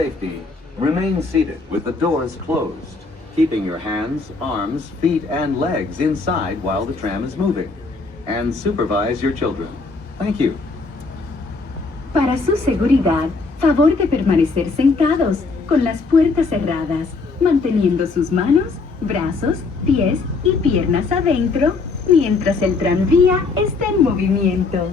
safety, remain seated with the doors closed, keeping your hands, arms, feet, and legs inside while the tram is moving. And supervise your children. Thank you. Para su seguridad, favor de permanecer sentados, con las puertas cerradas, manteniendo sus manos, brazos, pies y piernas adentro, mientras el tranvía está en movimiento.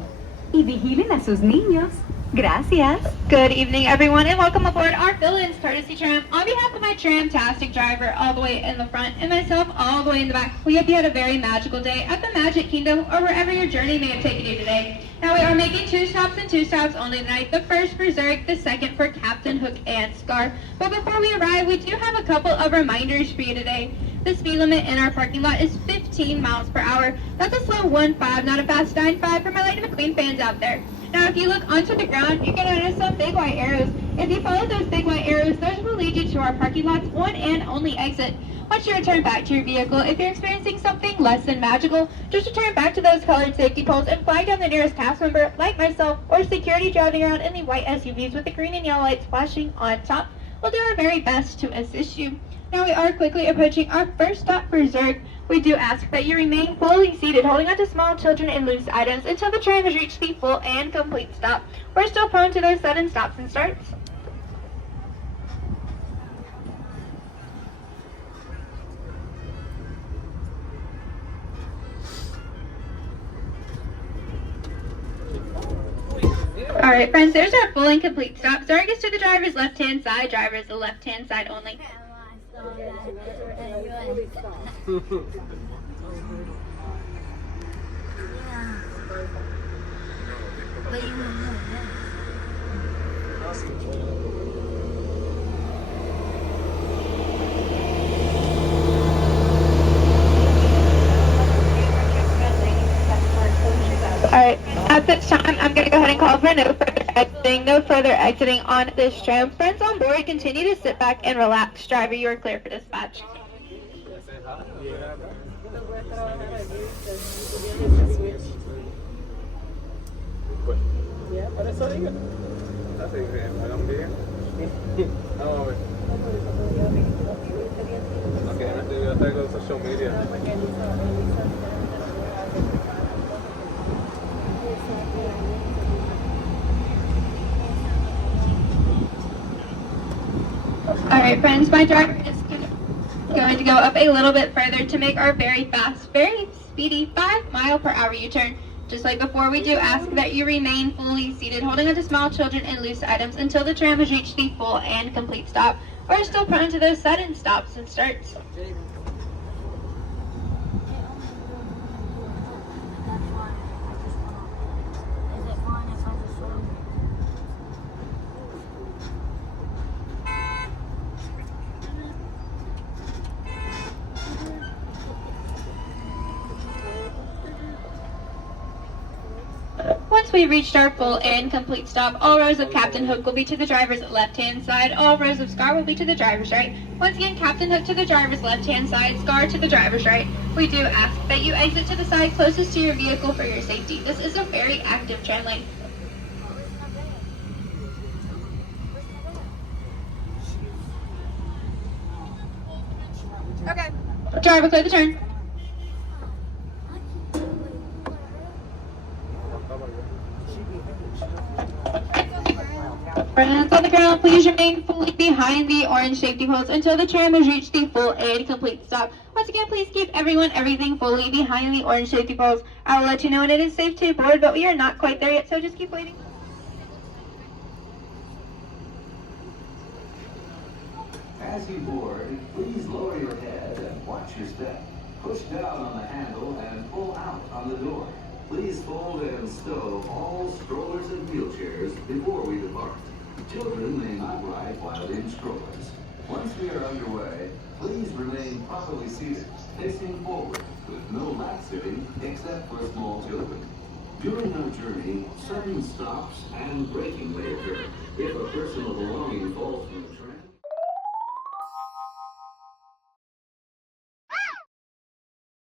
Y vigilen a sus niños. Gracias. Good evening, everyone, and welcome aboard our Fill-Ins Courtesy Tram. On behalf of my Tram-tastic driver all the way in the front and myself all the way in the back, we hope you had a very magical day at the Magic Kingdom or wherever your journey may have taken you today. Now we are making 2 stops and 2 stops only tonight. The first for Zurg, the second for Captain Hook and Scar. But before we arrive, we do have a couple of reminders for you today. The speed limit in our parking lot is 15 miles per hour. That's a slow 1-5, not a fast 9-5 for my Lightning McQueen fans out there. Now, if you look onto the ground, you're going to notice some big white arrows. If you follow those big white arrows, those will lead you to our parking lot's one and only exit. Once you return back to your vehicle, if you're experiencing something less than magical, just return back to those colored safety poles and flag down the nearest cast member, like myself, or security driving around in the white SUVs with the green and yellow lights flashing on top. We'll do our very best to assist you. Now we are quickly approaching our first stop for Zurg. We do ask that you remain fully seated, holding on to small children and loose items until the train has reached the full and complete stop. We're still prone to those sudden stops and starts. Alright friends, there's our full and complete stop. Zurg is to the driver's left-hand side, driver is the left-hand side only. Alright, at this time, I'm going to go ahead and call for no further exiting on this tram. Friends on board, continue to sit back and relax. Driver, you are clear for dispatch. Alright friends, my driver is going to go up a little bit further to make our very fast, very speedy 5-mile-per-hour U-turn. Just like before, we do ask that you remain fully seated, holding onto small children and loose items until the tram has reached the full and complete stop. We're still prone to those sudden stops and starts. Once we reached our full and complete stop, all rows of Captain Hook will be to the driver's left-hand side. All rows of Scar will be to the driver's right. Once again, Captain Hook to the driver's left-hand side, Scar to the driver's right. We do ask that you exit to the side closest to your vehicle for your safety. This is a very active tram lane. Okay. Driver, clear the turn. Friends on the ground, please remain fully behind the orange safety poles until the tram has reached the full and complete stop. Once again, please keep everything fully behind the orange safety poles. I will let you know when it is safe to board, but we are not quite there yet, so just keep waiting. As you board, please lower your head and watch your step. Push down on the handle and pull out on the door. Please fold and stow all strollers and wheelchairs before we depart. Children may not ride while in strollers. Once we are underway, please remain properly seated, facing forward, with no lap sitting except for small children. During our journey, sudden stops and braking may occur. If a personal belonging falls from the train,